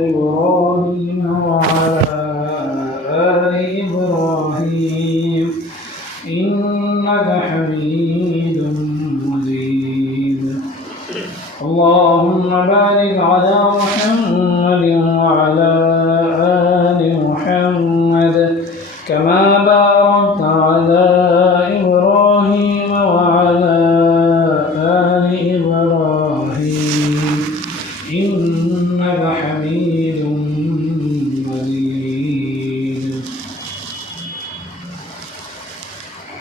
إبراهيم وعلى آل إبراهيم إنك حميد مجيد. اللهم بارك على محمد وعلى آل محمد كما باركت على إبراهيم وعلى آل إبراهيم إنك حميد مجيد.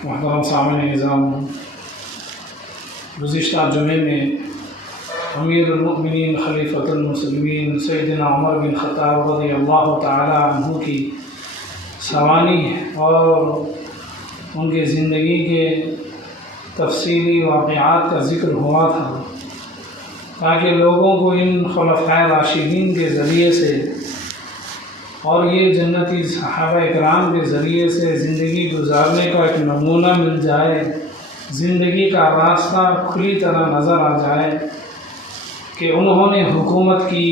محترم سامعین نظام، گزشتہ جمعے میں امیر المؤمنین خلیفۃ المسلمین سیدنا عمر بن خطاب رضی اللہ تعالی عنہ کی سوانح اور ان کی زندگی کے تفصیلی واقعات کا ذکر ہوا تھا، تاکہ لوگوں کو ان خلفائے راشدین کے ذریعے سے اور یہ جنتی صحابہ اکرام کے ذریعے سے زندگی گزارنے کا ایک نمونہ مل جائے، زندگی کا راستہ کھلی طرح نظر آ جائے کہ انہوں نے حکومت کی،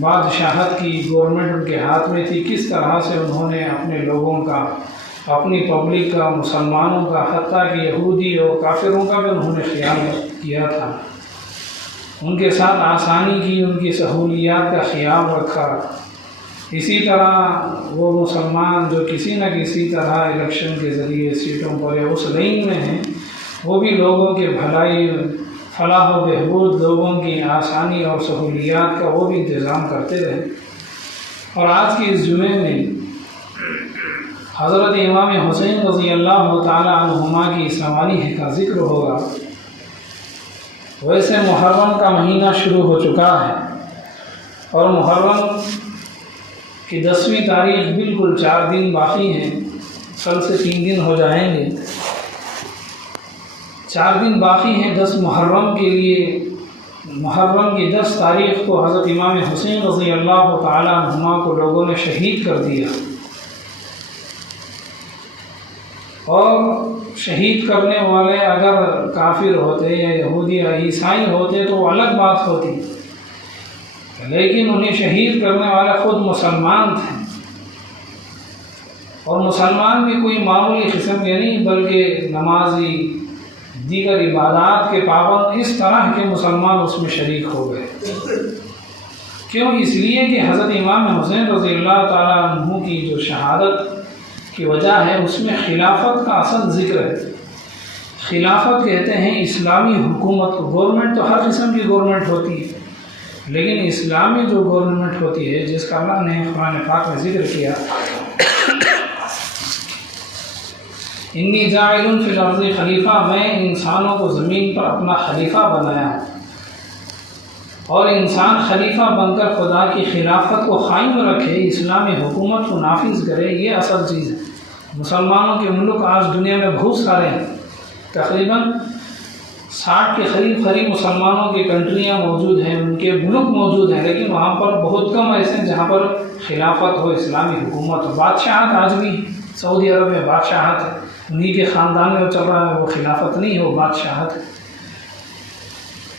بادشاہت کی، گورنمنٹ ان کے ہاتھ میں تھی، کس طرح سے انہوں نے اپنے لوگوں کا، اپنی پبلک کا، مسلمانوں کا، حتیٰ کہ یہودی اور کافروں کا بھی انہوں نے خیال کیا تھا، ان کے ساتھ آسانی کی، ان کی سہولیات کا خیال رکھا۔ اسی طرح وہ مسلمان جو کسی نہ کسی طرح الیکشن کے ذریعے سیٹوں پر یا اس لائن میں ہیں، وہ بھی لوگوں کے بھلائی، فلاح و بہبود، لوگوں کی آسانی اور سہولیات کا وہ بھی انتظام کرتے رہے۔ اور آج کی اس جمعے میں حضرت امام حسین رضی اللہ تعالی عنہما کی سوانح کا ذکر ہوگا۔ ویسے محرم کا مہینہ شروع ہو چکا ہے اور محرم کی 10ویں تاریخ بالکل 4 دن باقی ہیں، کل سے 3 دن ہو جائیں گے، 4 دن باقی ہیں 10 محرم کے لیے۔ محرم کی 10 تاریخ کو حضرت امام حسین رضی اللہ تعالی عنہما کو لوگوں نے شہید کر دیا، اور شہید کرنے والے اگر کافر ہوتے یا یہودی یا عیسائی ہوتے تو وہ الگ بات ہوتی، لیکن انہیں شہید کرنے والے خود مسلمان تھے، اور مسلمان بھی کوئی معمولی قسم کے نہیں بلکہ نمازی، دیگر عبادات کے پابند، اس طرح کے مسلمان اس میں شریک ہو گئے۔ کیوں؟ اس لیے کہ حضرت امام حسین رضی اللہ تعالیٰ عنہ کی جو شہادت کی وجہ ہے اس میں خلافت کا اصل ذکر ہے۔ خلافت کہتے ہیں اسلامی حکومت کو۔ گورنمنٹ تو ہر قسم کی گورنمنٹ ہوتی ہے، لیکن اسلامی جو گورنمنٹ ہوتی ہے جس کا اللہ نے قرآن پاک میں ذکر کیا، انی جاعل فی الارض خلیفہ، میں انسانوں کو زمین پر اپنا خلیفہ بنایا، اور انسان خلیفہ بن کر خدا کی خلافت کو قائم رکھے، اسلامی حکومت کو نافذ کرے، یہ اصل چیز ہے۔ مسلمانوں کے ملک آج دنیا میں بہت سارے ہیں، تقریباً 60 کے قریب مسلمانوں کی کنٹریاں موجود ہیں، ان کے ملک موجود ہیں، لیکن وہاں پر بہت کم ایسے ہیں جہاں پر خلافت ہو، اسلامی حکومت ہو۔ بادشاہت آج بھی سعودی عرب میں بادشاہت ہے، انہی کے خاندان میں وہ چل رہا ہے، وہ خلافت نہیں ہو، بادشاہت ہے،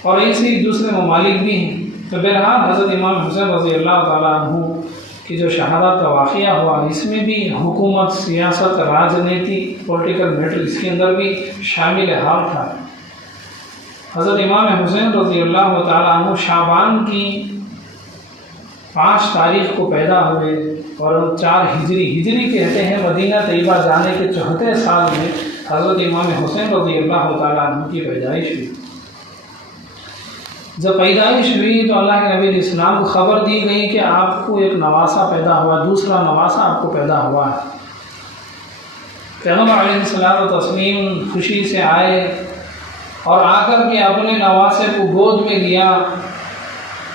اور ایسے ہی دوسرے ممالک بھی ہیں۔ تو بہرحال حضرت امام حسین رضی اللہ تعالیٰ عنہ کی جو شہادت کا واقعہ ہوا، اس میں بھی حکومت، سیاست، راجنیتی، پولیٹیکل میٹر اس کے اندر بھی شامل حال تھا۔ حضرت امام حسین رضی اللہ تعالیٰ عنہ شعبان کی 5 تاریخ کو پیدا ہوئے، اور 4 ہجری کہتے ہیں مدینہ طیبہ جانے کے 74 سال میں حضرت امام حسین رضی اللہ تعالیٰ عنہ کی پیدائش ہوئی۔ جب پیدائش ہوئی تو اللہ کے نبی علیہ السلام کو خبر دی گئی کہ آپ کو ایک نواسا پیدا ہوا، دوسرا نواسا آپ کو پیدا ہوا ہے۔ پیغمبر علیہ الصلوۃ والتسلیم خوشی سے آئے اور آ کر کے اپنے نواسے کو گود میں لیا،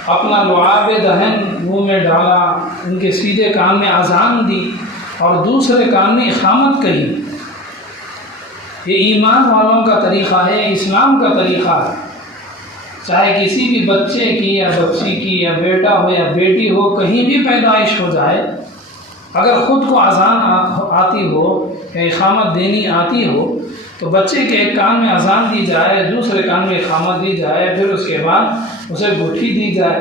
اپنا لعاب دہن منہ میں ڈالا، ان کے سیدھے کان میں اذان دی اور دوسرے کان میں اقامت کہی۔ یہ ایمان والوں کا طریقہ ہے، اسلام کا طریقہ ہے۔ چاہے کسی بھی بچے کی یا بچی کی یا بیٹا ہو یا بیٹی ہو، کہیں بھی پیدائش ہو جائے، اگر خود کو اذان آتی ہو یا اقامت دینی آتی ہو تو بچے کے ایک کان میں اذان دی جائے، دوسرے کان میں اقامت دی جائے، پھر اس کے بعد اسے گٹھی دی جائے۔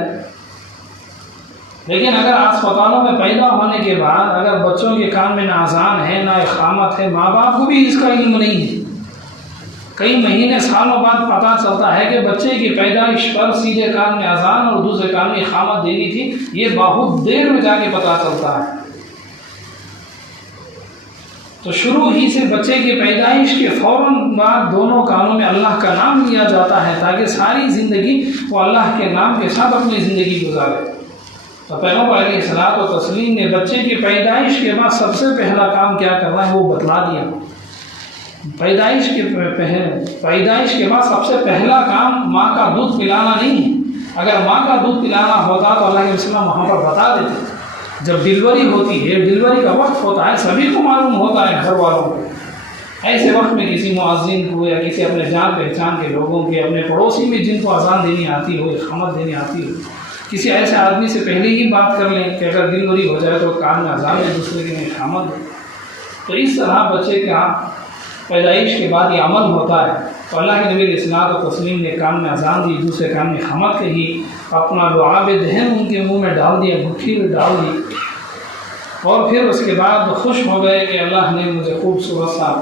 لیکن اگر اسپتالوں میں پیدا ہونے کے بعد اگر بچوں کے کان میں نہ اذان ہے نہ اقامت ہے، ماں باپ کو بھی اس کا علم نہیں ہے، کئی مہینے سالوں بعد پتہ چلتا ہے کہ بچے کی پیدائش پر سیدھے کان میں اذان اور دوسرے کان میں اقامت دینی تھی، یہ بہت دیر میں جا کے پتہ چلتا ہے۔ تو شروع ہی سے بچے کی پیدائش کے فوراً بعد دونوں کانوں میں اللہ کا نام لیا جاتا ہے تاکہ ساری زندگی وہ اللہ کے نام کے ساتھ اپنی زندگی گزارے۔ تو پیغمبر علیہ الصلوۃ والتسلیم نے بچے کی پیدائش کے بعد سب سے پہلا کام کیا کرنا ہے وہ بتلا دیا۔ پیدائش کے بعد سب سے پہلا کام ماں کا دودھ پلانا نہیں ہے۔ اگر ماں کا دودھ پلانا ہوتا تو اللہ کے رسول وہاں پر بتا دیتے۔ جب ڈلیوری ہوتی ہے، ڈلیوری کا وقت ہوتا ہے، سبھی کو معلوم ہوتا ہے گھر والوں کو، ایسے وقت میں کسی مؤذن کو یا کسی اپنے جان پہچان کے لوگوں کے، اپنے پڑوسی میں جن کو اذان دینی آتی ہو، اقامت دینی آتی ہو، کسی ایسے آدمی سے پہلے ہی بات کر لیں کہ اگر ڈلیوری ہو جائے تو کان میں اذان دے، دوسرے کے میں اقامت دے۔ تو اس طرح بچے کا پیدائش کے بعد یہ عمل ہوتا ہے۔ تو اللہ کے نبی علیہ الصلوۃ والتسلیم نے کان میں اذان دی، دوسرے کان میں اقامت کہی، اپنا لعاب دہن ان کے منہ میں ڈال دیا، گٹھی میں ڈال دی، اور پھر اس کے بعد خوش ہو گئے کہ اللہ نے مجھے خوبصورت سا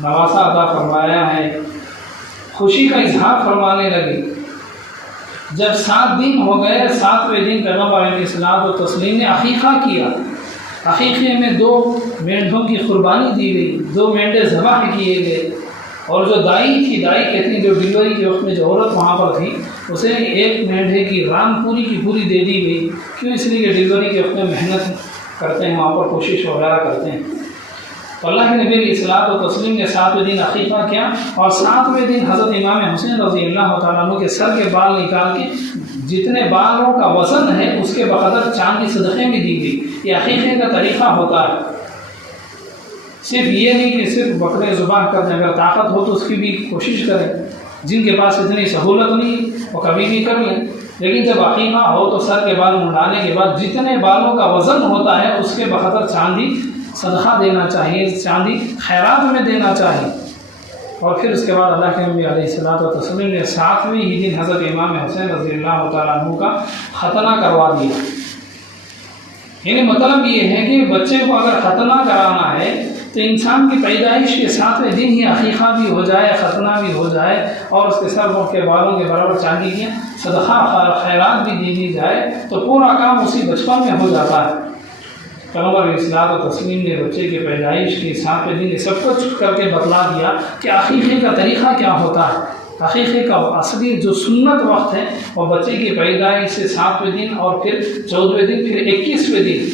نواسا عطا فرمایا ہے، خوشی کا اظہار فرمانے لگے۔ جب 7 دن ہو گئے، 7ویں دن پیغمبر علیہ الصلوۃ والتسلیم نے عقیقہ کیا۔ عقیقے میں 2 مینڈھوں کی قربانی دی گئی، 2 مینڈے ذبح کیے گئے، اور جو دائی تھی، دائی کہتے ہیں جو ڈلیوری کے وقت میں جو عورت وہاں پر تھی، اسے 1 مینڈھے کی ران پوری کی پوری دے دی گئی۔ کیوں؟ اس لیے کہ ڈلیوری کے وقت میں محنت کرتے ہیں، وہاں پر کوشش وغیرہ کرتے ہیں۔ تو اللہ کے نبی علیہ الصلوۃ والتسلیم نے 7ویں دن عقیقہ کیا، اور 7ویں دن حضرت امام حسین رضی اللہ تعالیٰ عنہ کے سر کے بال نکال کے جتنے بالوں کا وزن ہے اس کے بقدر چاندی صدقے میں دی گئی۔ یہ عقیقے کا طریقہ ہوتا ہے۔ صرف یہ نہیں کہ صرف بکرے ذبح کر دیں، اگر طاقت ہو تو اس کی بھی کوشش کریں، جن کے پاس اتنی سہولت نہیں وہ کبھی بھی کر لیں، لیکن جب عقیقہ ہو تو سر کے بال منڈانے کے بعد جتنے بالوں کا وزن ہوتا ہے اس کے بقدر چاندی صدقہ دینا چاہیے، چاندی خیرات میں دینا چاہیے۔ اور پھر اس کے بعد اللہ کے نبی علیہ الصلوۃ والتسلیم نے 7ویں ہی دن حضرت امام حسین رضی اللہ تعالیٰ عنہ کا ختنہ کروا دیا۔ یعنی مطلب یہ ہے کہ بچے کو اگر ختنہ کرانا ہے تو انسان کی پیدائش کے 7ویں دن ہی عقیقہ بھی ہو جائے، ختنہ بھی ہو جائے، اور اس کے سر کے بالوں کے برابر چاندی کی صدقہ خیرات بھی دی دی جائے تو پورا کام اسی بچپن میں ہو جاتا ہے۔ پیغمبر علیہ الصلوۃ والتسلیم نے بچے کی پیدائش کے 7ویں دن سب کچھ کر کے بتلا دیا کہ عقیقے کا طریقہ کیا ہوتا ہے۔ عقیقے کا اصلی جو سنت وقت ہے وہ بچے کی پیدائش سے 7ویں دن، اور پھر 14ویں دن، پھر 21ویں دن۔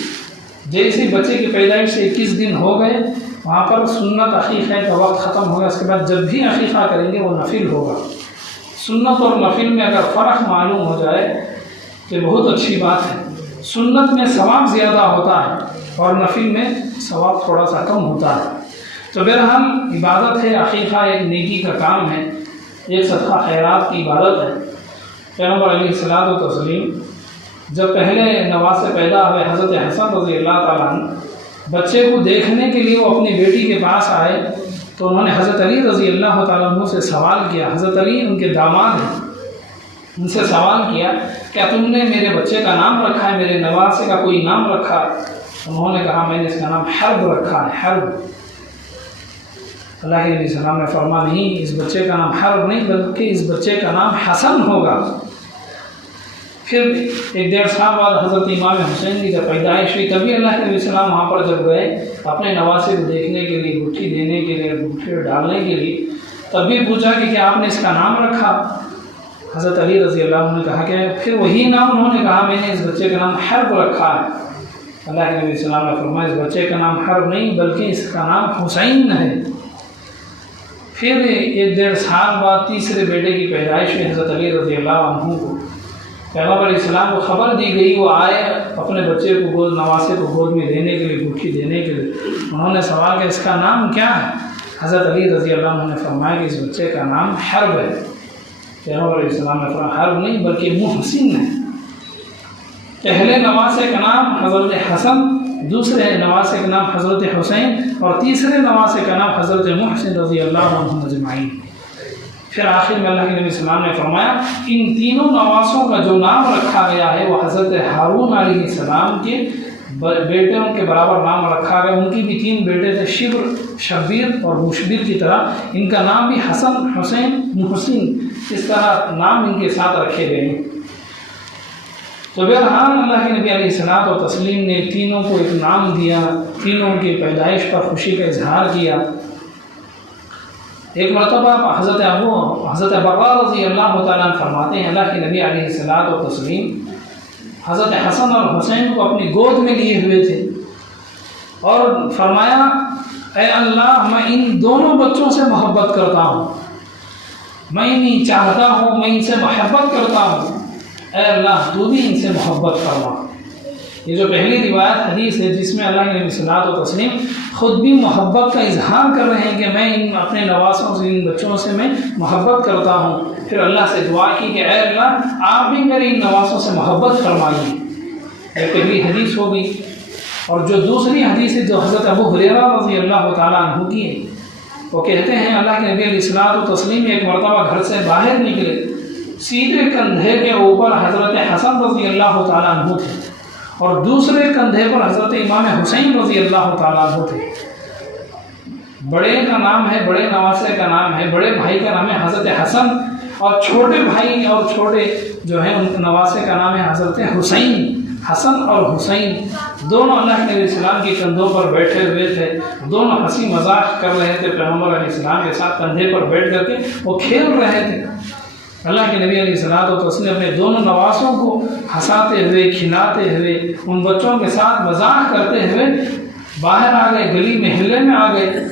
جیسے بچے کی پیدائش سے 21 دن ہو گئے، وہاں پر سنت عقیقے کا وقت ختم ہوگا۔ اس کے بعد جب بھی عقیقہ کریں گے وہ نفل ہوگا۔ سنت اور نفل میں اگر فرق معلوم ہو جائے تو بہت اچھی بات ہے۔ سنت میں ثواب زیادہ ہوتا ہے اور نفل میں ثواب تھوڑا سا کم ہوتا ہے۔ تو بہرحال عبادت ہے، عقیقہ ایک نیکی کا کام ہے، ایک صدقہ خیرات کی عبادت ہے۔ پیغمبر علیہ الصلوۃ والتسلیم جب پہلے نواسے پیدا ہوئے حضرت حسن رضی اللہ تعالیٰ عنہ، بچے کو دیکھنے کے لیے وہ اپنی بیٹی کے پاس آئے تو انہوں نے حضرت علی رضی اللہ تعالیٰ عنہ سے سوال کیا۔ حضرت علی ان کے داماد ہیں، ان سے سوال کیا کیا تم نے میرے بچے کا نام رکھا ہے، میرے نواسے کا کوئی نام رکھا؟ انہوں نے کہا میں نے اس کا نام حرب رکھا ہے، حرب۔ اللہ کے نبی صلی اللہ علیہ وسلم نے فرمایا نہیں، اس بچے کا نام حرب نہیں بلکہ اس بچے کا نام حسن ہوگا۔ پھر 1.5 سال بعد حضرت امام حسین کی جب پیدائش ہوئی تبھی اللہ کے نبی صلی اللہ علیہ وسلم وہاں پر جب گئے اپنے نواسے کو دیکھنے کے لیے، گٹھی دینے کے لیے، گٹھی ڈالنے کے لیے، تبھی پوچھا کہ کیا آپ نے اس کا نام رکھا؟ حضرت علی رضی اللہ عنہ نے کہا کہ پھر وہی نام انہوں نے کہا میں نے اس بچے کا نام حرب رکھا ہے۔ اللہ کے نبی صلی اللہ علیہ وسلم نے فرمایا اس بچے کا نام حرب نہیں بلکہ اس کا نام حسین ہے۔ پھر 1.5 سال بعد تیسرے بیٹے کی پیدائش میں حضرت علی رضی اللہ عنہ کو پیغمبر علیہ السلام کو خبر دی گئی، وہ آئے اپنے بچے کو نواسے کو گود میں دینے کے لیے، گٹھی دینے کے لیے۔ انہوں نے سوال کیا اس کا نام کیا ہے؟ حضرت علی رضی اللہ عنہ نے فرمایا کہ اس بچے کا نام حرب ہے۔ پیغمبر علیہ السلام نے فرمایا حرب نہیں بلکہ محسن ہے۔ پہلے نواسے کا نام حضرت حسن، دوسرے نواسے کا نام حضرت حسین، اور تیسرے نواسے کا نام حضرت محسن رضی اللہ عنہ اجمعین۔ پھر آخر میں اللہ کے نبی صلی اللہ علیہ وسلم نے فرمایا ان تینوں نواسوں کا جو نام رکھا گیا ہے وہ حضرت ہارون علیہ السلام کے بیٹوں کے برابر نام رکھا گیا. ان کی بھی 3 بیٹے تھے، شبر، شبیر اور مشبیر کی طرح. ان کا نام بھی حسن، حسین، محسن، اس طرح نام ان کے ساتھ رکھے گئے ہیں. تو بہرحال اللہ کے نبی علیہ الصلوۃ والتسلیم نے تینوں کو ایک نام دیا، تینوں کی پیدائش پر خوشی کا اظہار کیا. ایک مرتبہ حضرت برا رضی اللہ تعالیٰ عنہ فرماتے ہیں اللہ کے نبی علیہ الصلوۃ والتسلیم حضرت حسن اور حسین کو اپنی گود میں لیے ہوئے تھے اور فرمایا اے اللہ میں ان دونوں بچوں سے محبت کرتا ہوں، میں انہیں چاہتا ہوں، میں ان سے محبت کرتا ہوں، اے اللہ تو بھی ان سے محبت فرما. یہ جو پہلی روایت حدیث ہے جس میں اللہ کے نبی صلی اللہ علیہ وسلم خود بھی محبت کا اظہار کر رہے ہیں کہ میں ان اپنے نواسوں سے، ان بچوں سے میں محبت کرتا ہوں. پھر اللہ سے دعا کی کہ اے اللہ آپ بھی میرے ان نواسوں سے محبت فرمائیے. یہ پہلی حدیث ہوگی. اور جو دوسری حدیث ہے جو حضرت ابو ہریرہ رضی اللہ تعالیٰ عنہ کی ہے، وہ کہتے ہیں اللہ کے نبی علیہ الصلوۃ والتسلیم ایک مرتبہ گھر سے باہر نکلے، سیدھے کندھے کے اوپر حضرت حسن رضی اللہ تعالیٰ عنہ تھے اور دوسرے کندھے پر حضرت امام حسین رضی اللہ تعالیٰ عنہ تھے. بڑے کا نام ہے، بڑے نواسے کا نام ہے، بڑے بھائی کا نام ہے حضرت حسن اور چھوٹے بھائی اور چھوٹے جو ہیں ان نواسے کا نام ہے حضرت حسین. حسن اور حسین دونوں اللہ کے نبی علیہ السلام کے کندھوں پر بیٹھے ہوئے تھے، دونوں ہنسی مذاق کر رہے تھے پیغمبر علیہ السلام کے ساتھ. کندھے پر بیٹھ کر کے وہ کھیل رہے تھے. اللہ کے نبی علیہ الصلوۃ والتسلیم اپنے دونوں نواسوں کو ہنساتے ہوئے، کھلاتے ہوئے، ان بچوں کے ساتھ مذاق کرتے ہوئے باہر آ گئے، گلی محلے میں آ گئے.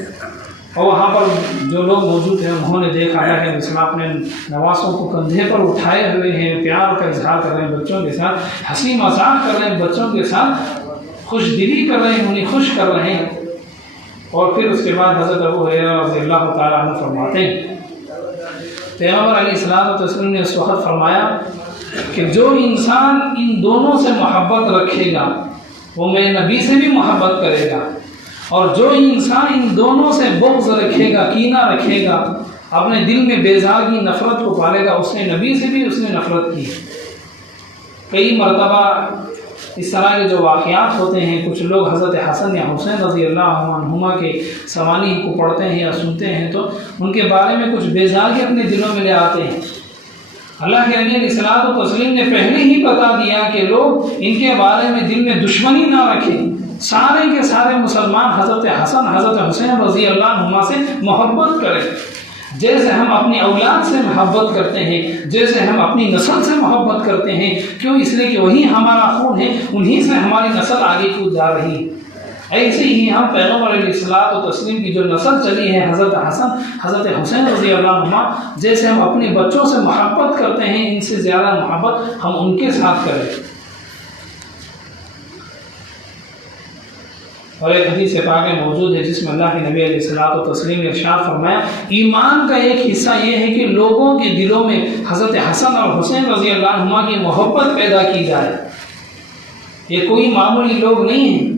اور وہاں پر جو لوگ موجود ہیں انہوں نے دیکھا اللہ کے نبی صلی اللہ علیہ وسلم اپنے نواسوں کو کندھے پر اٹھائے ہوئے ہیں، پیار کا اظہار کر رہے ہیں بچوں کے ساتھ، ہنسی مذاق کر رہے ہیں بچوں کے ساتھ، خوش دلی کر رہے ہیں، انہیں خوش کر رہے ہیں. اور پھر اس کے بعد حضرت ابو ہریرہ رضی اللہ تعالیٰ عنہ فرماتے ہیں پیغمبر علیہ الصلوۃ والسلام نے اس وقت فرمایا کہ جو انسان ان دونوں سے محبت رکھے گا وہ میرے نبی سے بھی محبت کرے گا، اور جو انسان ان دونوں سے بغض رکھے گا، کینہ رکھے گا، اپنے دل میں بیزاری نفرت کو پالے گا، اس نے نبی سے بھی اس نے نفرت کی. کئی مرتبہ اس طرح کے جو واقعات ہوتے ہیں، کچھ لوگ حضرت حسن یا حسین رضی اللہ عنہما کے سوانح کو پڑھتے ہیں یا سنتے ہیں تو ان کے بارے میں کچھ بیزاری اپنے دلوں میں لے آتے ہیں. اللہ کے نبی علیہ الصلوۃ والتسلیم نے پہلے ہی بتا دیا کہ لوگ ان کے بارے میں دل میں دشمنی نہ رکھیں. سارے کے سارے مسلمان حضرت حسن، حضرت حسین رضی اللہ عنہما سے محبت کریں، جیسے ہم اپنی اولاد سے محبت کرتے ہیں، جیسے ہم اپنی نسل سے محبت کرتے ہیں. کیوں؟ اس لیے کہ وہی ہمارا خون ہے، انہی سے ہماری نسل آگے کود جا رہی ہے. ایسے ہی ہم پیغمبر علیہ الصلوۃ والتسلیم کی جو نسل چلی ہے حضرت حسن، حضرت حسین رضی اللہ عنہما، جیسے ہم اپنے بچوں سے محبت کرتے ہیں ان سے زیادہ محبت ہم ان کے ساتھ کریں. اور ایک حدیث پاک میں موجود ہے جس میں اللہ کے نبی علیہ الصلوۃ والتسلیم نے ارشاد فرمایا ایمان کا ایک حصہ یہ ہے کہ لوگوں کے دلوں میں حضرت حسن اور حسین رضی اللہ عنہما کی محبت پیدا کی جائے. یہ کوئی معمولی لوگ نہیں ہیں.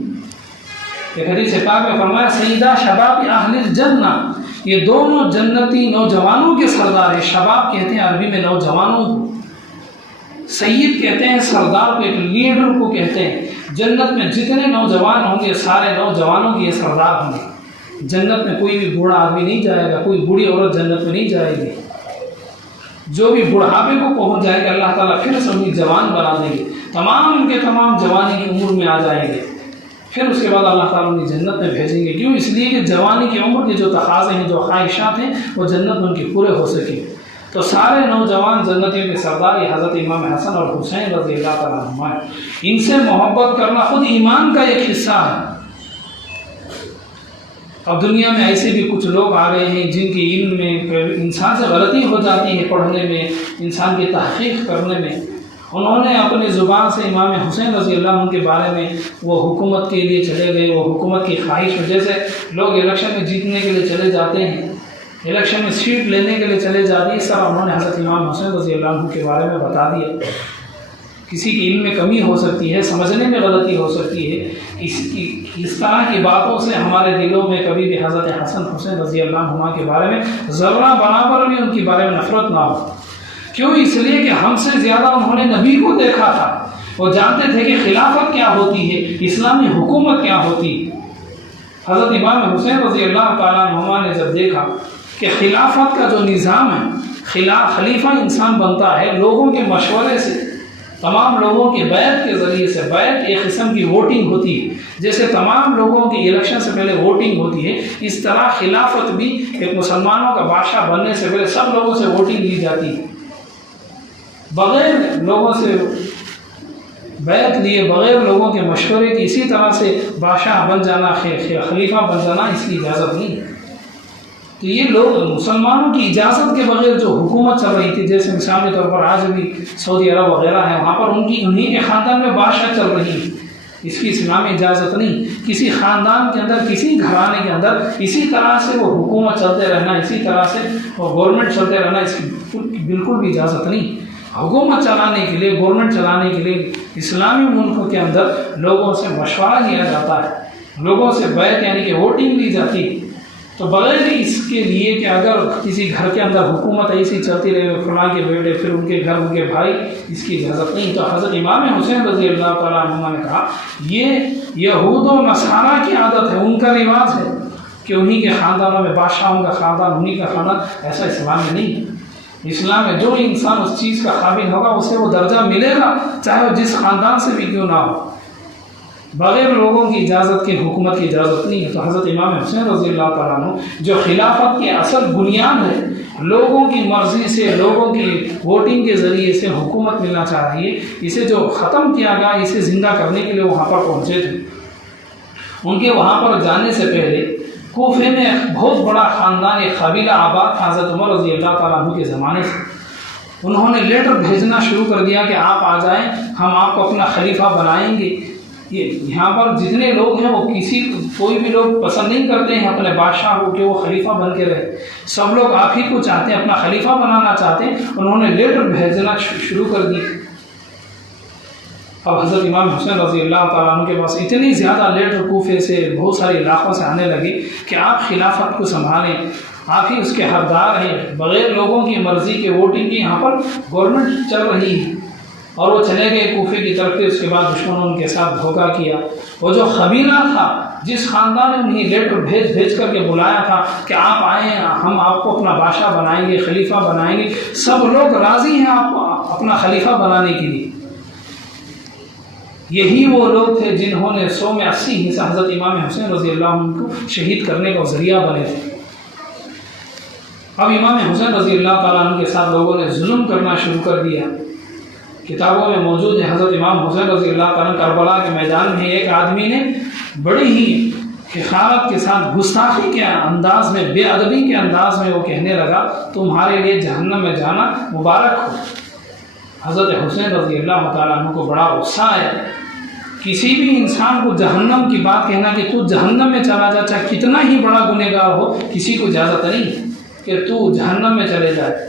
ایک حدیث پاک میں فرمایا سیدہ شباب اہل الجنہ، یہ دونوں جنتی نوجوانوں کے سردار ہیں. شباب کہتے ہیں عربی میں نوجوانوں کو، سید کہتے ہیں سردار کو، ایک لیڈر کو کہتے ہیں. جنت میں جتنے نوجوان ہوں گے سارے نوجوانوں کے یہ سردار ہوں گے. جنت میں کوئی بھی بوڑھا آدمی نہیں جائے گا، کوئی بوڑھی عورت جنت میں نہیں جائے گی. جو بھی بڑھاپے کو پہنچ جائے گا اللہ تعالیٰ پھر سے انہیں جوان بنا دیں گے، تمام ان کے تمام جوانی کی عمر میں آ جائیں گے. پھر اس کے بعد اللہ تعالیٰ انہیں جنت میں بھیجیں گے. کیوں؟ اس لیے کہ جوانی کی عمر کے جو تقاضے ہیں، جو خواہشات ہیں، وہ جنت میں ان کے پورے ہو سکیں. تو سارے نوجوان جنتیوں کے سردار یہ حضرت امام حسن اور حسین رضی اللہ تعالیٰ عنہ ہیں. ان سے محبت کرنا خود ایمان کا ایک حصہ ہے. اب دنیا میں ایسے بھی کچھ لوگ آ گئے ہیں جن کی علم میں انسان سے غلطی ہو جاتی ہے، پڑھنے میں، انسان کی تحقیق کرنے میں. انہوں نے اپنی زبان سے امام حسین رضی اللہ عنہ کے بارے میں وہ حکومت کے لیے چلے گئے، وہ حکومت کی خواہش میں، جیسے لوگ الیکشن میں جیتنے کے لیے چلے جاتے ہیں، الیکشن میں سیٹ لینے کے لیے چلے جاتے ہیں، اس طرح انہوں نے حضرت امام حسین رضی اللہ عنہ کے بارے میں بتا دیا. کسی کی علم میں کمی ہو سکتی ہے، سمجھنے میں غلطی ہو سکتی ہے، اس طرح کی باتوں سے ہمارے دلوں میں کبھی بھی حضرت حسن حسین رضی اللہ عنہما کے بارے میں ذرہ برابر بھی ان کے بارے میں نفرت نہ ہو۔ کیوں؟ اس لیے کہ ہم سے زیادہ انہوں نے نبی کو دیکھا تھا، وہ جانتے تھے کہ خلافت کیا ہوتی ہے، اسلامی حکومت کیا ہوتی ہے۔ حضرت امام حسین رضی اللہ تعالیٰ عنہما نے جب دیکھا کہ خلافت کا جو نظام ہے، خلیفہ انسان بنتا ہے لوگوں کے مشورے سے، تمام لوگوں کے بیعت کے ذریعے سے۔ بیعت ایک قسم کی ووٹنگ ہوتی ہے، جیسے تمام لوگوں کی الیکشن سے پہلے ووٹنگ ہوتی ہے، اس طرح خلافت بھی ایک مسلمانوں کا بادشاہ بننے سے پہلے سب لوگوں سے ووٹنگ لی جاتی ہے، بغیر لوگوں سے بیعت لیے، بغیر لوگوں کے مشورے کی اسی طرح سے بادشاہ بن جانا، خلیفہ بن جانا، اس کی اجازت نہیں۔ تو یہ لوگ مسلمانوں کی اجازت کے بغیر جو حکومت چل رہی تھی، جیسے مثال کے طور پر آج بھی سعودی عرب وغیرہ ہے، وہاں پر انہی کے خاندان میں بادشاہ چل رہی ہے، اس کی اسلامی اجازت نہیں۔ کسی خاندان کے اندر، کسی گھرانے کے اندر اسی طرح سے وہ حکومت چلتے رہنا، اسی طرح سے وہ گورنمنٹ چلتے رہنا، اس کی بالکل بھی اجازت نہیں۔ حکومت چلانے کے لیے، گورنمنٹ چلانے کے لیے اسلامی ملکوں کے اندر لوگوں سے مشورہ لیا جاتا ہے، لوگوں سے بیعت یعنی کہ ووٹنگ لی جاتی ہے۔ تو بغیر اس کے لیے کہ اگر کسی گھر کے اندر حکومت ایسی چلتی رہے، فلاں کے بیٹے، پھر ان کے گھر، ان کے بھائی، اس کی اجازت نہیں۔ تو حضرت امام حسین رضی اللہ تعالیٰ عنہ نے کہا یہ یہود و نصارہ کی عادت ہے، ان کا رواج ہے کہ انہی کے خاندانوں میں بادشاہوں کا خاندان، انہی کا خاندان، ایسا اسلام میں نہیں ہے۔ اسلام میں جو انسان اس چیز کا قابل ہوگا اسے وہ درجہ ملے گا، چاہے وہ جس خاندان سے بھی کیوں نہ ہو۔ بغیر لوگوں کی اجازت کے حکومت کی اجازت نہیں ہے۔ تو حضرت امام حسین رضی اللہ تعالیٰ عنہ جو خلافت کی اصل بنیاد ہے، لوگوں کی مرضی سے، لوگوں کی ووٹنگ کے ذریعے سے حکومت ملنا چاہ رہی ہے، اسے جو ختم کیا گیا، اسے زندہ کرنے کے لیے وہاں پر پہنچے تھے۔ ان کے وہاں پر جانے سے پہلے کوفے میں ایک بہت بڑا خاندان، ایک قبیلہ آباد تھا حضرت عمر رضی اللہ تعالیٰ عنہ کے زمانے سے۔ انہوں نے لیٹر بھیجنا شروع کر دیا کہ آپ آ جائیں، ہم آپ کو اپنا خلیفہ بنائیں گے۔ یہاں پر جتنے لوگ ہیں وہ کوئی بھی لوگ پسند نہیں کرتے ہیں اپنے بادشاہ کو کہ وہ خلیفہ بن کے رہے، سب لوگ آپ ہی کو چاہتے ہیں، اپنا خلیفہ بنانا چاہتے ہیں۔ انہوں نے لیٹر بھیجنا شروع کر دی۔ اب حضرت امام حسین رضی اللہ تعالیٰ عنہ کے پاس اتنی زیادہ لیٹر کوفے سے، بہت سارے علاقوں سے آنے لگے کہ آپ خلافت کو سنبھالیں، آپ ہی اس کے حقدار ہیں، بغیر لوگوں کی مرضی کے ووٹنگ کی یہاں پر گورنمنٹ چل رہی ہے۔ اور وہ چلے گئے کوفے کی طرف سے۔ اس کے بعد دشمنوں نے ان کے ساتھ دھوکہ کیا۔ وہ جو قبیلہ تھا، جس خاندان نے انہیں لیٹر بھیج کر کے بلایا تھا کہ آپ آئیں، ہم آپ کو اپنا بادشاہ بنائیں گے، خلیفہ بنائیں گے، سب لوگ راضی ہیں آپ کو اپنا خلیفہ بنانے کے لیے۔ یہی وہ لوگ تھے جنہوں نے 100 میں 80 حصہ حضرت امام حسین رضی اللہ عنہ کو شہید کرنے کا ذریعہ بنے تھے۔ اب امام حسین رضی اللہ تعالیٰ عنہ کے ساتھ لوگوں نے ظلم کرنا شروع کر دیا۔ کتابوں میں موجود ہے، حضرت امام حسین رضی اللہ تعالیٰ عنہ کربلا کے میدان میں ایک آدمی نے بڑی ہی حقارت کے ساتھ، گستاخی کے انداز میں، بے ادبی کے انداز میں وہ کہنے لگا تمہارے لیے جہنم میں جانا مبارک ہو۔ حضرت حسین رضی اللہ تعالیٰ عنہ کو بڑا غصہ آیا۔ کسی بھی انسان کو جہنم کی بات کہنا کہ تو جہنم میں چلا جا، چاہے کتنا ہی بڑا گنہگار ہو، کسی کو اجازت نہیں کہ تو جہنم میں چلے جائے۔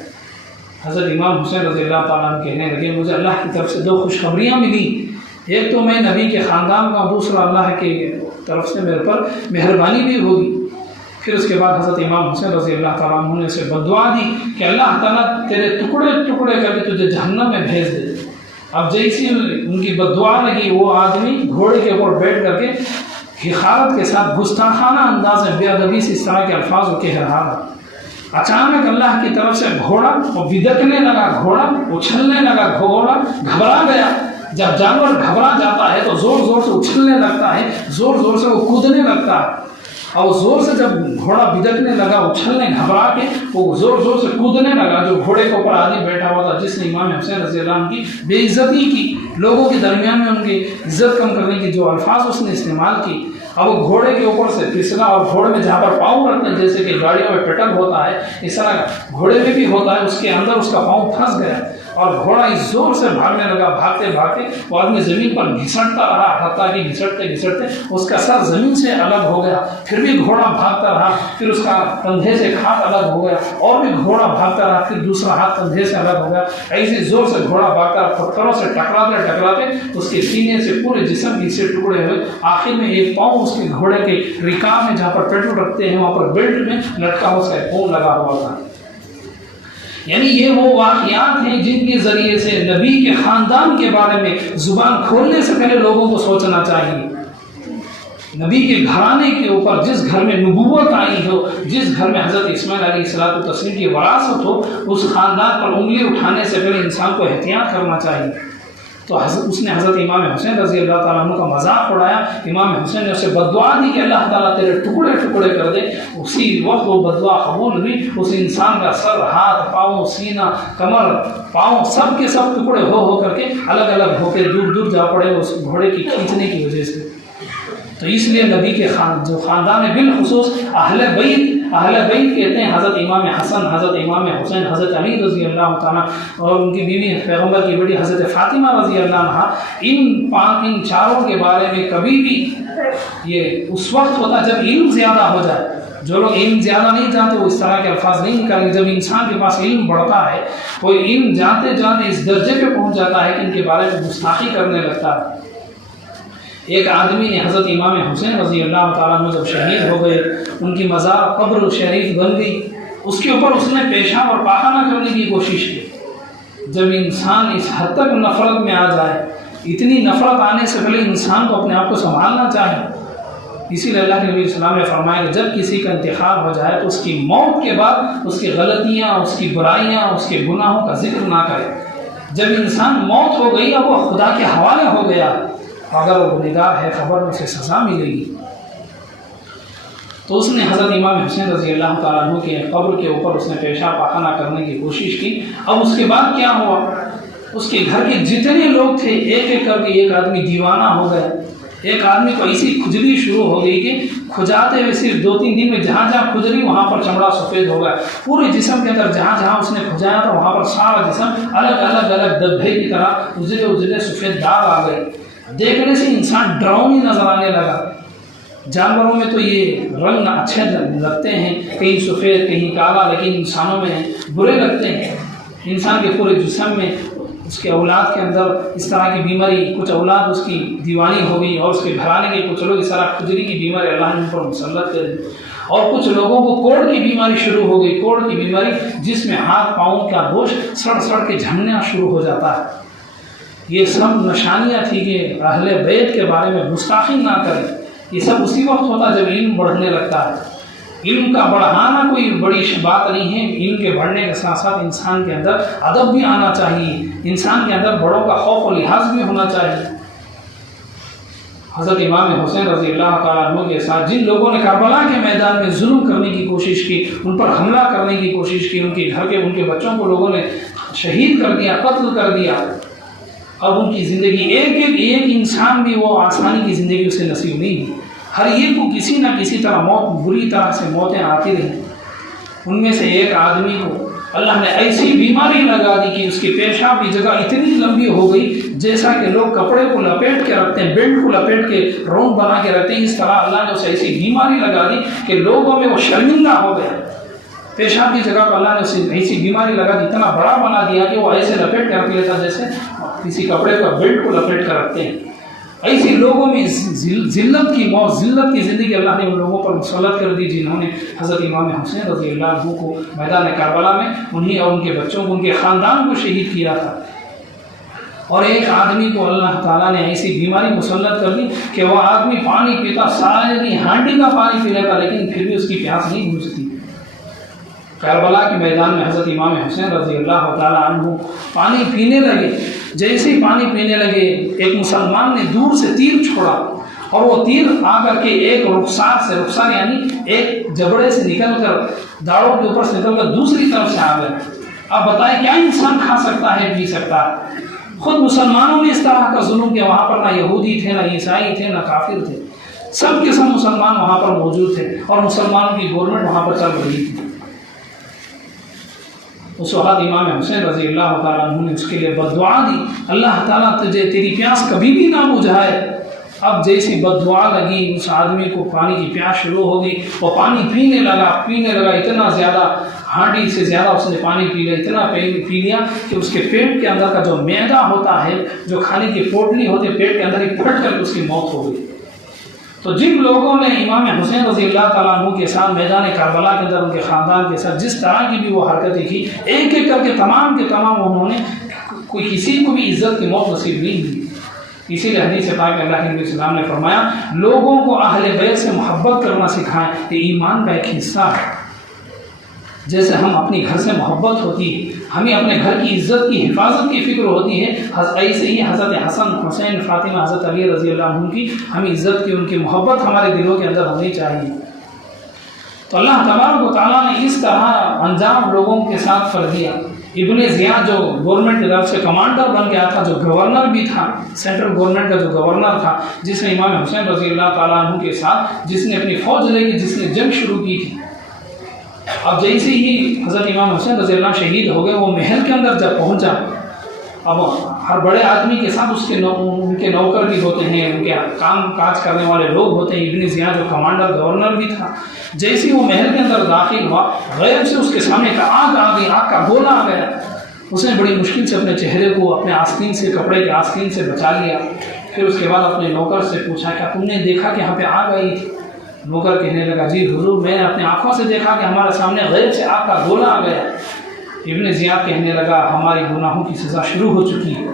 حضرت امام حسین رضی اللہ تعالیٰ عنہ کہنے لگے مجھے اللہ کی طرف سے 2 خوشخبریاں ملی، ایک تو میں نبی کے خاندان کا، دوسرا اللہ کی طرف سے میرے پر مہربانی بھی ہوگی۔ پھر اس کے بعد حضرت امام حسین رضی اللہ تعالیٰ عنہ نے اسے بددعا دی کہ اللہ تعالیٰ تیرے ٹکڑے ٹکڑے کر کے تجھے جہنم میں بھیج دے۔ اب جیسی ان کی بددعا لگی، وہ آدمی گھوڑے کے اوپر بیٹھ کر کے حقارت کے ساتھ، گستاخانہ انداز میں، بے ادبی سے اس طرح کے الفاظ وہ کہہ رہا تھا۔ اچانک اللہ کی طرف سے گھوڑا وہ بدکنے لگا، گھوڑا اچھلنے لگا، گھوڑا گھبرا گیا۔ جب جانور گھبرا جاتا ہے تو زور زور سے اچھلنے لگتا ہے، زور زور سے وہ کودنے لگتا ہے، اور زور سے جب گھوڑا بدکنے لگا، اچھلنے، گھبرا کے وہ زور زور سے کودنے لگا۔ جو گھوڑے کے اوپر آدمی بیٹھا ہوا تھا، جس نے امام حسین رضی اللہ عنہ کی بے عزتی کی، لوگوں کے درمیان میں ان کی عزت کم کرنے کی جو الفاظ اس نے استعمال کی، اب وہ گھوڑے کے اوپر سے پھسلا، اور گھوڑے میں جہاں پر پاؤں رکھتے ہیں، جیسے کہ گاڑیوں میں پیٹل ہوتا ہے، اس طرح گھوڑے میں بھی ہوتا ہے، اس کے اندر اس کا پاؤں پھنس گیا اور گھوڑا اس زور سے بھاگنے لگا، بھاگتے بھاگتے وہ آدمی زمین پر گھسٹتا رہا، حتیٰ کہ گھسٹتے گھسٹتے اس کا سر زمین سے الگ ہو گیا، پھر بھی گھوڑا بھاگتا رہا، پھر اس کا کندھے سے ایک ہاتھ الگ ہو گیا، اور بھی گھوڑا بھاگتا رہا، پھر دوسرا ہاتھ کندھے سے الگ ہو گیا، ایسے زور سے گھوڑا بھاگتا رہا، پتھروں سے ٹکراتے ٹکراتے اس کے سینے سے پورے جسم کے سے ٹکڑے ہوئے، آخر میں ایک پاؤں اس کے گھوڑے کے رکاب میں جہاں پر پیٹرول رکھتے ہیں وہاں پر بیلٹ میں لٹکا اس کا پاؤں لگا ہوا تھا۔ یعنی یہ وہ واقعات ہیں جن کے ذریعے سے نبی کے خاندان کے بارے میں زبان کھولنے سے پہلے لوگوں کو سوچنا چاہیے۔ نبی کے گھرانے کے اوپر جس گھر میں نبوت آئی ہو، جس گھر میں حضرت اسماعیل علیہ الصلوۃ والتسلیم کی وراثت ہو، اس خاندان پر انگلی اٹھانے سے پہلے انسان کو احتیاط کرنا چاہیے۔ تو اس نے حضرت امام حسین رضی اللہ تعالیٰ عنہ کا مذاق اڑایا۔ امام حسین نے اسے بددعا دی کہ اللہ تعالیٰ تیرے ٹکڑے ٹکڑے کر دے۔ اسی وقت وہ بددعا قبول ہوئی، اس انسان کا سر، ہاتھ، پاؤں، سینہ، کمر، پاؤں سب کے سب ٹکڑے ہو کر کے الگ الگ ہو کے دور دور جا پڑے اس گھوڑے کی کھینچنے کی وجہ سے۔ تو اس لیے نبی کے جو خاندان ہے، بالخصوص اہل بیت کہتے ہیں حضرت امام حسن، حضرت امام حسین، حضرت علی رضی اللہ تعالیٰ اور ان کی بیوی پیغمبر کی بیٹی حضرت فاطمہ رضی اللہ عنہا، ان چاروں کے بارے میں کبھی بھی یہ اس وقت ہوتا جب علم زیادہ ہو جائے۔ جو لوگ علم زیادہ نہیں جانتے وہ اس طرح کے الفاظ نہیں نکالیں۔ جب انسان کے پاس علم بڑھتا ہے، وہ علم جانتے جانتے اس درجے پہ پہنچ جاتا ہے کہ ان کے بارے میں گستاخی کرنے لگتا ہے۔ ایک آدمی نے حضرت امام حسین رضی اللہ تعالیٰ عنہ جب شہید ہو گئے، ان کی مزار قبر شریف بن گئی، اس کے اوپر اس نے پیشاب اور پاخانہ کرنے کی کوشش کی۔ جب انسان اس حد تک نفرت میں آ جائے، اتنی نفرت آنے سے پہلے انسان کو اپنے آپ کو سنبھالنا چاہیے۔ اسی لیے اللہ کے نبی السلام نے فرمایا کہ جب کسی کا انتقال ہو جائے تو اس کی موت کے بعد اس کی غلطیاں، اس کی برائیاں، اس کے گناہوں کا ذکر نہ کرے۔ جب انسان موت ہو گئی، اب وہ خدا کے حوالے ہو گیا، اگر وہ گنہگار ہے خبر میں سے سزا ملے گی۔ تو اس نے حضرت امام حسین رضی اللہ تعالیٰ عنہ کے قبر کے اوپر اس نے پیشاب پاخانہ کرنے کی کوشش کی۔ اب اس کے بعد کیا ہوا، اس کے گھر کے جتنے لوگ تھے ایک ایک کر کے ایک آدمی دیوانہ ہو گیا۔ ایک آدمی کو ایسی کھجلی شروع ہو گئی کہ کھجاتے ہوئے صرف 2-3 دن میں جہاں جہاں کھجلی وہاں پر چمڑا سفید ہو گیا۔ پورے جسم کے اندر جہاں جہاں اس نے کھجایا تھا وہاں پر سارا جسم الگ دبے کی طرح اجلے سفید داغ آ گئے۔ دیکھنے سے انسان ڈراؤنی نظر آنے لگا۔ جانوروں میں تو یہ رنگ اچھے لگتے ہیں، کہیں سفید کہیں کالا، لیکن انسانوں میں برے لگتے ہیں۔ انسان کے پورے جسم میں، اس کے اولاد کے اندر اس طرح کی بیماری، کچھ اولاد اس کی دیوانی ہو گئی، اور اس کے گھرانے کے کچھ لوگ اس طرح کھجلی کی بیماری اللہ نے ان پر مسلط کر دی، اور کچھ لوگوں کو کوڑ کی بیماری شروع ہو گئی۔ کوڑ کی بیماری جس میں ہاتھ پاؤں کا گوشت سڑ کے جھڑنا شروع ہو جاتا ہے۔ یہ سب نشانیاں تھی کہ اہل بیت کے بارے میں گستاخی نہ کریں۔ یہ سب اسی وقت ہوتا جب علم بڑھنے لگتا ہے۔ علم کا بڑھانا کوئی بڑی بات نہیں ہے۔ علم کے بڑھنے کے ساتھ ساتھ انسان کے اندر ادب بھی آنا چاہیے، انسان کے اندر بڑوں کا خوف و لحاظ بھی ہونا چاہیے۔ حضرت امام حسین رضی اللہ تعالیٰ عنہ کے ساتھ جن لوگوں نے کربلا کے میدان میں ظلم کرنے کی کوشش کی، ان پر حملہ کرنے کی کوشش کی، ان کے گھر کے ان کے بچوں کو لوگوں نے شہید کر دیا، قتل کر دیا، اب ان کی زندگی ایک انسان بھی وہ آسانی کی زندگی اسے نصیب نہیں ہوئی۔ ہر ایک کو کسی نہ کسی طرح موت، بری طرح سے موتیں آتی رہیں۔ ان میں سے ایک آدمی کو اللہ نے ایسی بیماری لگا دی کہ اس کی پیشاب کی جگہ اتنی لمبی ہو گئی جیسا کہ لوگ کپڑے کو لپیٹ کے رکھتے ہیں، بیلٹ کو لپیٹ کے رون بنا کے رکھتے ہیں، اس طرح اللہ نے اسے ایسی بیماری لگا دی کہ لوگوں میں وہ شرمندہ ہو گیا۔ پیشاب کی جگہ پر اللہ نے اسے ایسی بیماری لگا دی، اتنا بڑا بنا دیا کہ وہ ایسے لپیٹ کے رکھ لیتا جیسے کسی کپڑے کا بیلٹ کو لپیٹ کر رکھتے ہیں۔ ایسی لوگوں میں ذلت کی موت، ذلت کی زندگی اللہ نے ان لوگوں پر مسلط کر دی جنہوں نے حضرت امام حسین رضی اللہ عنہ کو میدان کربلا میں انہیں اور ان کے بچوں کو، ان کے خاندان کو شہید کیا تھا۔ اور ایک آدمی کو اللہ تعالیٰ نے ایسی بیماری مسلط کر دی کہ وہ آدمی پانی پیتا، ساری ہانڈی کا پانی پی لیتا، لیکن پھر بھی اس کی پیاس نہیں بجھتی۔ کربلا کے میدان میں حضرت امام حسین رضی اللہ تعالیٰ عنہ پانی پینے لگے۔ جیسے ہی پانی پینے لگے، ایک مسلمان نے دور سے تیر چھوڑا، اور وہ تیر آ کر کے ایک رخسار یعنی ایک جبڑے سے نکل کر، داڑوں کے اوپر سے نکل کر دوسری طرف سے آ گیا۔ اب بتائیں کیا انسان کھا سکتا ہے، پی سکتا ہے؟ خود مسلمانوں نے اس طرح کا ظلم کیا۔ وہاں پر نہ یہودی تھے، نہ عیسائی تھے، نہ کافر تھے، سب کے سب مسلمان وہاں پر موجود تھے، اور مسلمانوں کی گورنمنٹ وہاں پر چل رہی تھی۔ اس وقت امام حسین رضی اللہ تعالیٰ عنہ نے اس کے لیے بد دعا دی، اللہ تعالیٰ تجھے تیری پیاس کبھی بھی نہ بجھائے۔ اب جیسی بد دعا لگی اس آدمی کو پانی کی پیاس شروع ہو گئی، وہ پانی پینے لگا اتنا زیادہ، ہانڈی سے زیادہ اس نے پانی پی لیا، اتنا پی لیا کہ اس کے پیٹ کے اندر کا جو معدہ ہوتا ہے، جو کھانے کی پوٹلی ہوتی ہے، پیٹ کے اندر ہی پھٹ کر اس کی موت ہو گئی۔ تو جن لوگوں نے امام حسین رضی اللہ تعالیٰ عنہ کے ساتھ میدان کربلا کے اندر ان کے خاندان کے ساتھ جس طرح کی بھی وہ حرکتیں کی، ایک ایک کر کے تمام انہوں نے کوئی کسی کو بھی عزت کی موت نصیب نہیں دی۔ اسی لیے حدیث پاک اللہ کے نبی صلی اللہ علیہ وسلم نے فرمایا، لوگوں کو اہل بیت سے محبت کرنا سکھائیں، یہ ایمان کا ایک حصہ ہے۔ جیسے ہم اپنی گھر سے محبت ہوتی ہے، ہمیں اپنے گھر کی عزت کی حفاظت کی فکر ہوتی ہے، ایسے ہی حضرت حسن، حسین، فاطمہ، حضرت علی رضی اللہ عنہ کی ہمیں عزت کی، ان کی محبت ہمارے دلوں کے اندر ہونی چاہیے۔ تو اللہ تبارک و تعالیٰ نے اس طرح انجام لوگوں کے ساتھ کر دیا۔ ابن زیاد جو گورنمنٹ کی طرف سے کمانڈر بن گیا تھا، جو گورنر بھی تھا، سینٹرل گورنمنٹ کا جو گورنر تھا، جس نے امام حسین رضی اللہ تعالیٰ عنہ کے ساتھ جس نے اپنی فوج لے گی، جس نے جنگ شروع کی تھی، اب جیسے ہی حضرت امام حسین رضی اللہ شہید ہو گئے، وہ محل کے اندر جب پہنچا، اب ہر بڑے آدمی کے ساتھ ان کے نوکر بھی ہوتے ہیں، ان کے کام کاج کرنے والے لوگ ہوتے ہیں۔ ابن زیاد جو کمانڈر گورنر بھی تھا، جیسے ہی وہ محل کے اندر داخل ہوا، غیب سے اس کے سامنے کا آگ آ گئی، آگ کا گولا آ گیا۔ اس نے بڑی مشکل سے اپنے چہرے کو اپنے آستین سے، کپڑے کے آستین سے بچا لیا۔ پھر اس کے بعد اپنے نوکر سے پوچھا، کیا تم نے دیکھا کہ یہاں پہ آگ آئی تھی؟ نوکر کہنے لگا، جی حضور، میں نے اپنے آنکھوں سے دیکھا کہ ہمارے سامنے غیب سے آگ کا گولا آ گیا۔ ابن زیاد کہنے لگا، ہماری گناہوں کی سزا شروع ہو چکی ہے،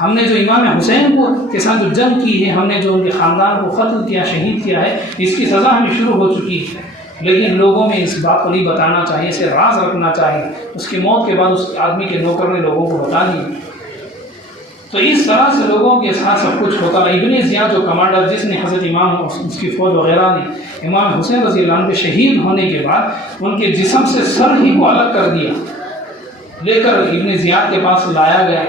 ہم نے جو امام حسین کے ساتھ جو جنگ کی ہے، ہم نے جو ان کے خاندان کو قتل کیا، شہید کیا ہے، اس کی سزا ہمیں شروع ہو چکی ہے، لیکن لوگوں میں اس بات کو نہیں بتانا چاہیے، اسے راز رکھنا چاہیے۔ اس کی موت کے بعد اس آدمی کے نوکر نے لوگوں کو بتا دیا۔ تو اس طرح سے لوگوں کے ساتھ سب کچھ ہوتا رہا۔ ابن زیاد جو کمانڈر، جس نے حضرت امام، اس کی فوج وغیرہ نے امام حسین رضی اللہ عنہ کے شہید ہونے کے بعد ان کے جسم سے سر ہی کو الگ کر دیا، لے کر ابن زیاد کے پاس لایا گیا۔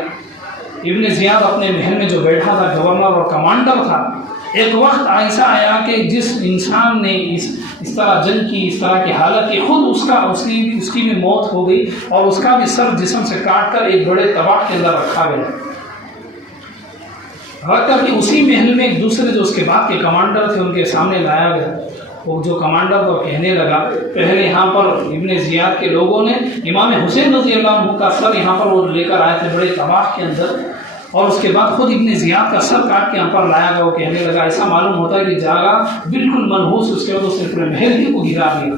ابن زیاد اپنے محل میں جو بیٹھا تھا، گورنر اور کمانڈر تھا، ایک وقت ایسا آیا کہ جس انسان نے اس طرح جنگ کی، اس طرح کی حالت کی، خود اس کی بھی موت ہو گئی، اور اس کا بھی سر جسم سے کاٹ کر ایک بڑے تباہ کے اندر رکھا گیا۔ رکھ کر کے اسی محل میں ایک دوسرے جو اس کے بعد کے کمانڈر تھے، ان کے سامنے لایا گیا۔ وہ جو کمانڈر کو کہنے لگا، پہلے یہاں پر ابن زیاد کے لوگوں نے امام حسین رضی اللہ عنہ کا سر یہاں پر وہ لے کر آئے تھے بڑے تباہ کے اندر، اور اس کے بعد خود ابن زیاد کا سر کاٹ کے یہاں پر لایا گیا۔ وہ کہنے لگا، ایسا معلوم ہوتا ہے کہ جگہ بالکل منحوس، اس کے بعد اس نے پورے محل ہی کو گرا دیا۔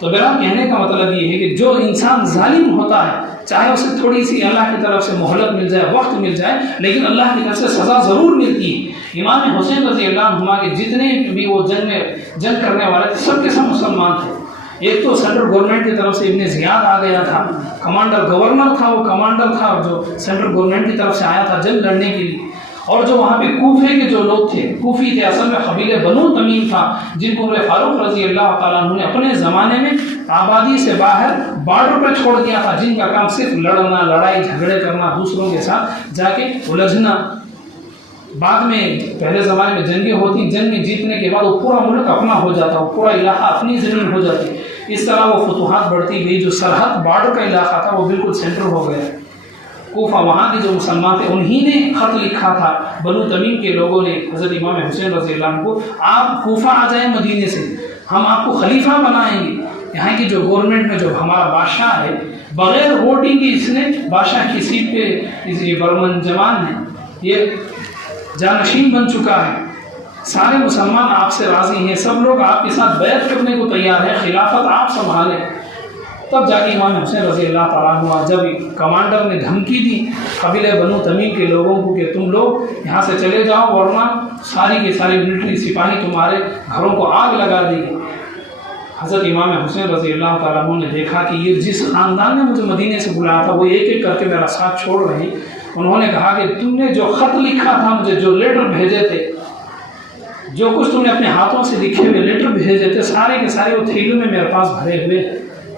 تو میرا کہنے کا مطلب یہ ہے کہ جو انسان ظالم ہوتا ہے، چاہے اسے تھوڑی سی اللہ کی طرف سے مہلت مل جائے، وقت مل جائے، لیکن اللہ کی طرف سے سزا ضرور ملتی ہے۔ امام حسین رضی اللہ عنہ کے جتنے بھی وہ جنگ کرنے والے تھے، سب کے سب مسلمان تھے۔ ایک تو سینٹرل گورنمنٹ کی طرف سے ابن زیاد آ گیا تھا، کمانڈر گورنر تھا، وہ کمانڈر تھا جو سینٹرل گورنمنٹ کی طرف سے آیا تھا جنگ لڑنے کے لیے۔ اور جو وہاں پہ کوفے کے جو لوگ تھے، کوفی تھے، اصل میں قبیلہ بنو تمیم تھا، جن کو عمر فاروق رضی اللہ تعالیٰ عنہ نے اپنے زمانے میں آبادی سے باہر بارڈر پہ چھوڑ دیا تھا، جن کا کام صرف لڑنا، لڑائی جھگڑے کرنا، دوسروں کے ساتھ جا کے الجھنا۔ بعد میں پہلے زمانے میں جنگیں ہوتی، جنگ میں جیتنے کے بعد وہ پورا ملک اپنا ہو جاتا، وہ پورا علاقہ اپنی زمین ہو جاتی۔ اس طرح وہ فتوحات بڑھتی گئی، جو سرحد بارڈر کا علاقہ تھا وہ بالکل سینٹر ہو گیا۔ کوفہ، وہاں کے جو مسلمان تھے، انہی نے خط لکھا تھا بنو تمیم کے لوگوں نے حضرت امام حسین رضی اللہ عنہ کو، آپ کوفہ آ جائیں مدینے سے، ہم آپ کو خلیفہ بنائیں گے۔ یہاں کی جو گورنمنٹ میں جو ہمارا بادشاہ ہے، بغیر ووٹنگ کے اس نے بادشاہ کی سیٹ پہ برمن جوان ہے، یہ جانشین بن چکا ہے، سارے مسلمان آپ سے راضی ہیں، سب لوگ آپ کے ساتھ بیعت کرنے کو تیار ہیں، خلافت آپ سنبھالیں۔ تب جا کے امام حسین رضی اللہ تعالیٰ عنہ، جب کمانڈر نے دھمکی دی قبیلہ بنو تمیم کے لوگوں کو کہ تم لوگ یہاں سے چلے جاؤ ورنہ ساری کے ساری ملٹری سپاہی تمہارے گھروں کو آگ لگا دیں گے۔ حضرت امام حسین رضی اللہ تعالیٰ عنہ نے دیکھا کہ یہ جس خاندان نے مجھے مدینے سے بلایا تھا، وہ ایک ایک کر کے میرا ساتھ چھوڑ رہے ہیں۔ انہوں نے کہا کہ تم نے جو خط لکھا تھا مجھے، جو لیٹر بھیجے تھے، جو کچھ تم نے اپنے ہاتھوں سے لکھے ہوئے لیٹر بھیجے تھے، سارے کے سارے وہ تھیلیوں میں میرے پاس بھرے ہوئے۔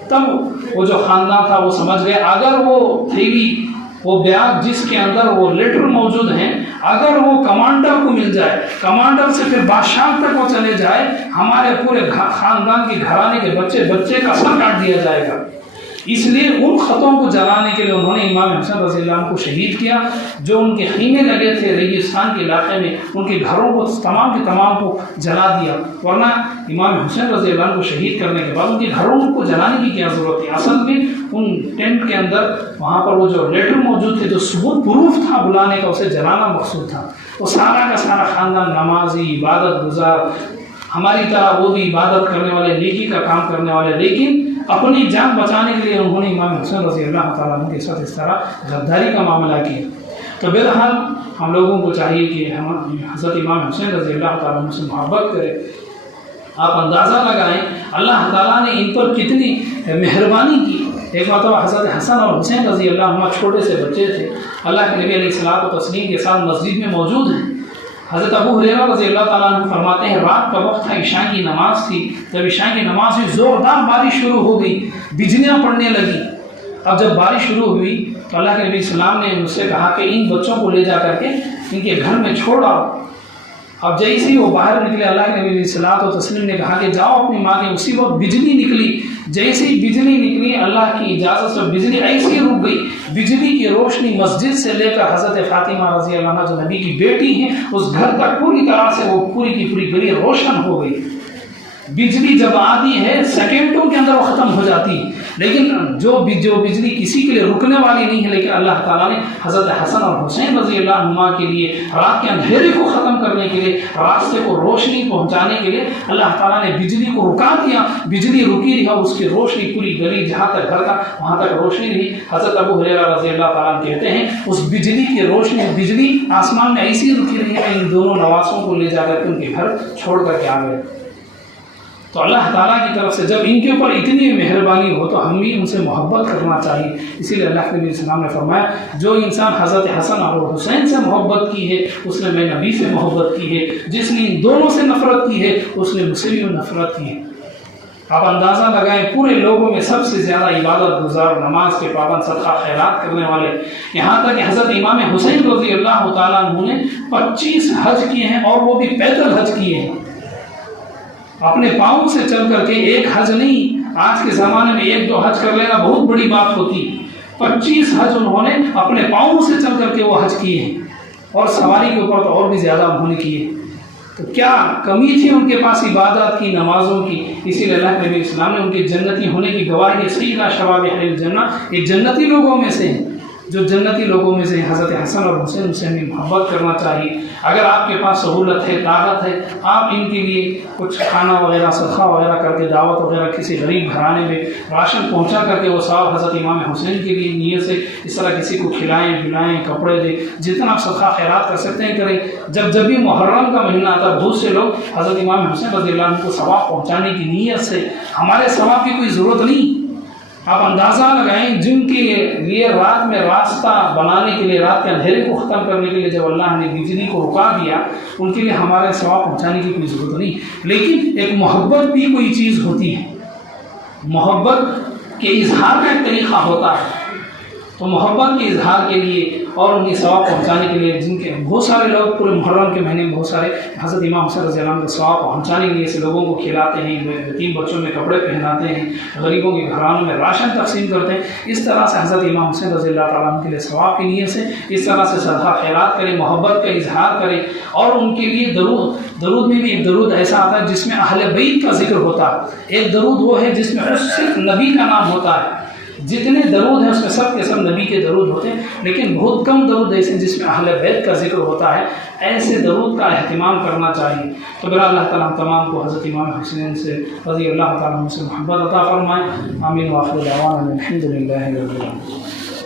تب وہ جو خاندان تھا وہ سمجھ گئے، اگر وہ تھیلی، وہ بیاگ جس کے اندر وہ لیٹر موجود ہیں، اگر وہ کمانڈر کو مل جائے، کمانڈر سے پھر بادشاہ تک وہ چلے جائے، ہمارے پورے خاندان کے گھرانے کے بچے کا سر کاٹ دیا جائے گا۔ اس لیے ان خطوں کو جلانے کے لیے انہوں نے امام حسن رضی اللہ عنہ کو شہید کیا، جو ان کے خیمے لگے تھے ریگستان کے علاقے میں، ان کے گھروں کو تمام کے تمام کو جلا دیا، ورنہ امام حسین رضی اللہ عنہ کو شہید کرنے کے بعد ان کے گھروں کو جلانے کی کیا ضرورت تھی؟ اصل میں ان ٹینٹ کے اندر وہاں پر وہ جو لیٹر موجود تھے، جو ثبوت پروف تھا بلانے کا، اسے جلانا مقصود تھا۔ وہ سارا کا سارا خاندان نمازی، عبادت گزار، ہماری طرح وہ بھی عبادت کرنے والے، نیکی کا کام کرنے والے، لیکن اپنی جان بچانے کے لیے انہوں نے امام حسین رضی اللہ تعالیٰ عنہ کے ساتھ اس طرح غداری کا معاملہ کیا۔ تو بہرحال ہم لوگوں کو چاہیے کہ ہم حضرت امام حسین رضی اللہ تعالیٰ عنہ سے محبت کریں۔ آپ اندازہ لگائیں اللہ تعالیٰ نے ان پر کتنی مہربانی کی۔ ایک مرتبہ حضرت حسن اور حسین رضی اللہ عنہ چھوٹے سے بچے تھے، اللہ کے نبی علیہ الصلوۃ والتسلیم کے ساتھ مسجد میں موجود ہیں۔ حضرت ابو ہریرہ رضی اللہ تعالیٰ عنہ فرماتے ہیں رات کا وقت تھا، عشاء کی نماز تھی، جب عشاء کی نماز ہوئی زوردار بارش شروع ہو گئی، بجلیاں پڑنے لگی۔ اب جب بارش شروع ہوئی تو اللہ کے نبی السلام نے مجھ سے کہا کہ ان بچوں کو لے جا کر کے ان کے گھر میں چھوڑ آؤ۔ اب جیسے ہی وہ باہر نکلے، اللہ کے نبی علیہ الصلوۃ والتسلیم نے کہا کہ جاؤ اپنی ماں کے۔ اسی وقت بجلی نکلی، جیسے ہی بجلی نکلی اللہ کی اجازت سے بجلی ایسے ہی رک گئی، بجلی کی روشنی مسجد سے لے کر حضرت فاطمہ رضی اللہ عنہا جو نبی کی بیٹی ہیں اس گھر تک پوری طرح سے وہ پوری کی پوری گلی روشن ہو گئی۔ بجلی جب آتی ہے سیکنڈوں کے اندر وہ ختم ہو جاتی ہے، لیکن جو بجلی کسی کے لیے رکنے والی نہیں ہے، لیکن اللہ تعالیٰ نے حضرت حسن اور حسین رضی اللہ عنہما کے لیے رات کے اندھیرے کو ختم کرنے کے لیے، راستے کو روشنی پہنچانے کے لیے اللہ تعالیٰ نے بجلی کو رکا دیا۔ بجلی رکی رہی، اس کی روشنی پوری گلی جہاں تک گھر کا وہاں تک روشنی رہی۔ حضرت ابو ہریرہ رضی اللہ تعالیٰ عنہ کہتے ہیں اس بجلی کی روشنی، بجلی آسمان میں ایسی رکی رہی ہے، ان دونوں نواسوں کو لے جا کر ان کے گھر چھوڑ کر کے آ گئے۔ تو اللہ تعالیٰ کی طرف سے جب ان کے اوپر اتنی مہربانی ہو تو ہم بھی ان سے محبت کرنا چاہیے۔ اسی لیے اللہ کے نبی السلام نے فرمایا جو انسان حضرت حسن اور حسین سے محبت کی ہے اس نے میں نبی سے محبت کی ہے، جس نے ان دونوں سے نفرت کی ہے اس نے مجھ سے بھی نفرت کی ہے۔ آپ اندازہ لگائیں پورے لوگوں میں سب سے زیادہ عبادت گزار، نماز کے پابند، صدقہ خیرات کرنے والے، یہاں تک کہ حضرت امام حسین رضی اللہ تعالیٰ عنہ نے 25 حج کیے ہیں، اور وہ بھی پیدل حج کیے ہیں، اپنے پاؤں سے چل کر کے۔ ایک حج نہیں، آج کے زمانے میں 1-2 حج کر لینا بہت بڑی بات ہوتی، 25 حج انہوں نے اپنے پاؤں سے چل کر کے وہ حج کیے ہیں، اور سواری کے اوپر تو اور بھی زیادہ انہوں نے کیے۔ تو کیا کمی تھی ان کے پاس عبادات کی، نمازوں کی؟ اسی لیے اللہ کے نبی اسلام نے ان کے جنتی ہونے کی گواہی سیدنا شباب اہل الجنہ، یہ جنتی لوگوں میں سے ہیں، جو جنتی لوگوں میں سے حضرت حسن اور حسین سے ہمیں محبت کرنا چاہیے۔ اگر آپ کے پاس سہولت ہے، طاقت ہے، آپ ان کے لیے کچھ کھانا وغیرہ، صدقہ وغیرہ کر کے، دعوت وغیرہ کسی غریب گھرانے میں راشن پہنچا کر کے وہ ثواب حضرت امام حسین کے لیے نیت سے اس طرح کسی کو کھلائیں، پلائیں، کپڑے دیں، جتنا آپ صدقہ خیرات کر سکتے ہیں کریں۔ جب بھی محرم کا مہینہ آتا بہت سے لوگ حضرت امام حسین رضی اللہ عنہ کو ثواب پہنچانے کی نیت سے، ہمارے ثواب کی کوئی ضرورت نہیں۔ آپ اندازہ لگائیں جن کے لیے رات میں راستہ بنانے کے لیے، رات کے اندھیرے کو ختم کرنے کے لیے جب اللہ نے بجلی کو رکا دیا، ان کے لیے ہمارے ثواب پہنچانے کی کوئی ضرورت نہیں۔ لیکن ایک محبت بھی کوئی چیز ہوتی ہے، محبت کے اظہار کا ایک طریقہ ہوتا ہے۔ تو محبت کے اظہار کے لیے اور ان کی ثواب پہنچانے کے لیے، جن کے بہت سارے لوگ پورے محرم کے مہینے میں بہت سارے حضرت امام حسین رضی اللہ عنہ کے ثواب پہنچانے کے لیے سے لوگوں کو کھلاتے ہیں، یتیم بچوں میں کپڑے پہناتے ہیں، غریبوں کے گھرانوں میں راشن تقسیم کرتے ہیں۔ اس طرح سے حضرت امام حسین رضی اللہ تعالیٰ عنہ کے لیے ثواب کی نیت سے اس طرح سے صدقہ خیرات کریں، محبت کا اظہار کریں، اور ان کے لیے درود میں بھی ایک درود ایسا آتا ہے جس میں اہل بیت کا ذکر ہوتا ہے۔ ایک درود وہ ہے جس میں صرف نبی کا نام ہوتا ہے، جتنے درود ہیں اس میں سب کے سب نبی کے درود ہوتے ہیں، لیکن بہت کم درود ایسے جس میں اہل بیت کا ذکر ہوتا ہے۔ ایسے درود کا اہتمام کرنا چاہیے۔ تو برا اللہ تعالیٰ ہم تمام کو حضرت امام حسین سے رضی اللہ تعالیٰ عنہ سے محبت عطا فرمائے۔ آمین۔ وآخر دعوانا الحمد للہ رب العالمین۔